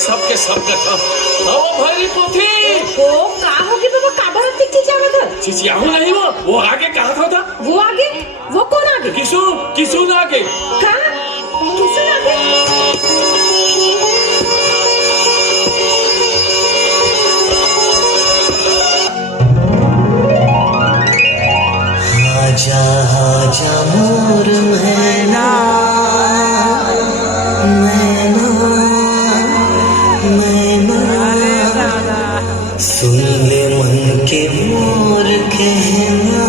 सबके सब देखो भरी पोथी ओ का होगी बाबा काबर दिखती जावत है चिचियाहू नहीं वो आगे कहा था वो आगे वो कौन आगे किसु ना आगे का किसु आगे आजा आजा मोर मैना सुन ले मन के मोर कहना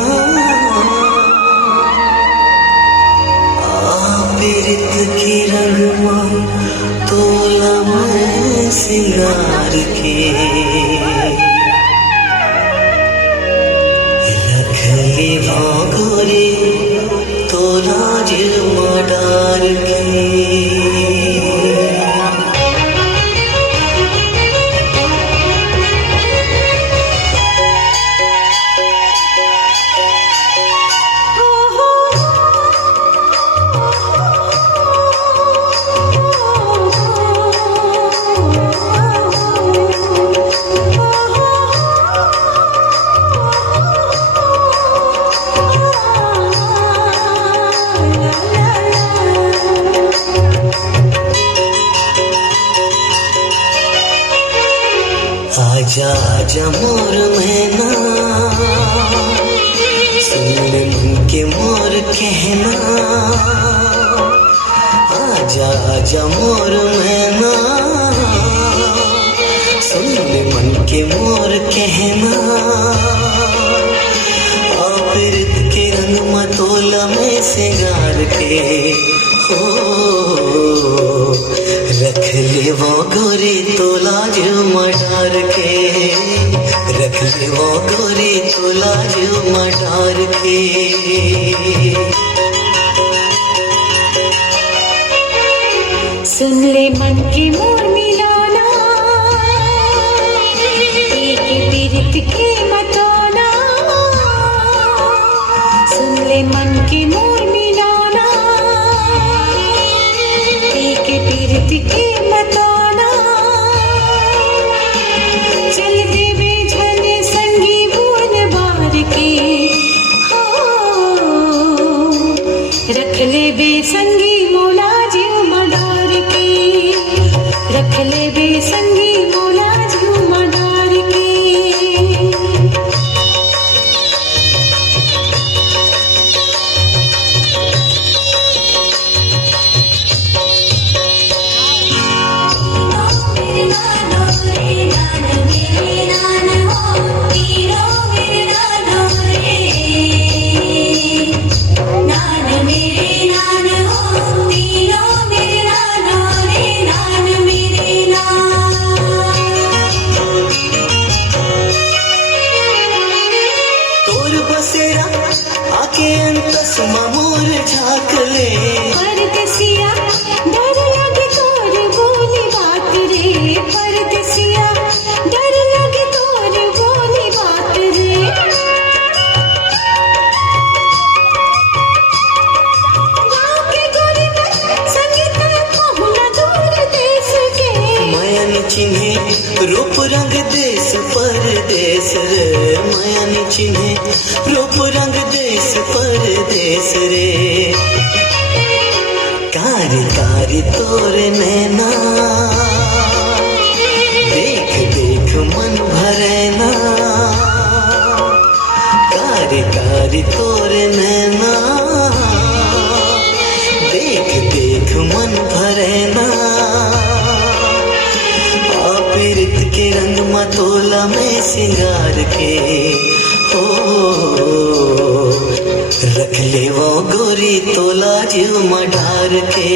पीरित की रंगमा तोला मैं सिंगार के रख ले भागोरे तोला जिरमा डार के आजा आजा मोर मैना सुन ले मन के मोर कहना आजा आजा मोर मैना सुन ले मन के मोर कहना पीरित के रंग मतोला में सिंगार के हो रख ले वो गोरी तोला जो मटार के रख ले वो गोरी तोला जो मटार के सुन ले मन के मोर मिलाना एक पीरित के मताना सुन ले मन के मोर मिलाना एक पीरित के मताना चल देवे झन संगी बुन बार के हो रख ले बे संगी मोला जीव मडार के रख ले बे संगी मोला जीव मडार के आके अंतस मोर झाक ले परदेसिया डर लगे तोर बोली बात रे परदेसिया डर लगे तोर बोली बात रे गाँव के गोरी में संगीत पहुना दूर देश के मयन चिन्हे रूप रंग देश परदेश रे मयन चिन्हे रूप रंग देश परदेश रे कारी कारी तोरे नैना देख देख मन भरेना कारी कारी तोरे नैना देख देख मन सिंगार के हो रख ले वो गोरी तोला जीव मडार के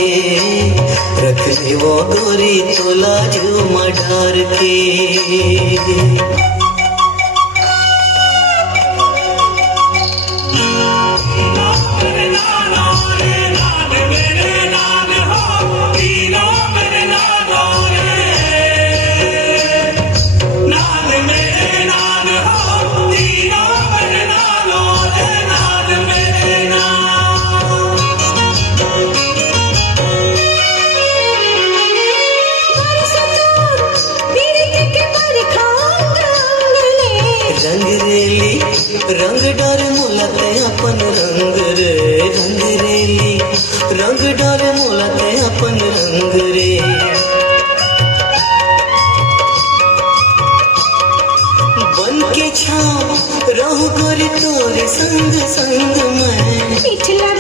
रख ले वो गोरी तोला जीव मडार के रंगरेली रंग डार मोलते अपन रंग रे रंगरेली रंग डार मोलते अपन रंग रे बन के छाँव रहूं गोरी तोरे संग संग मैं पिछला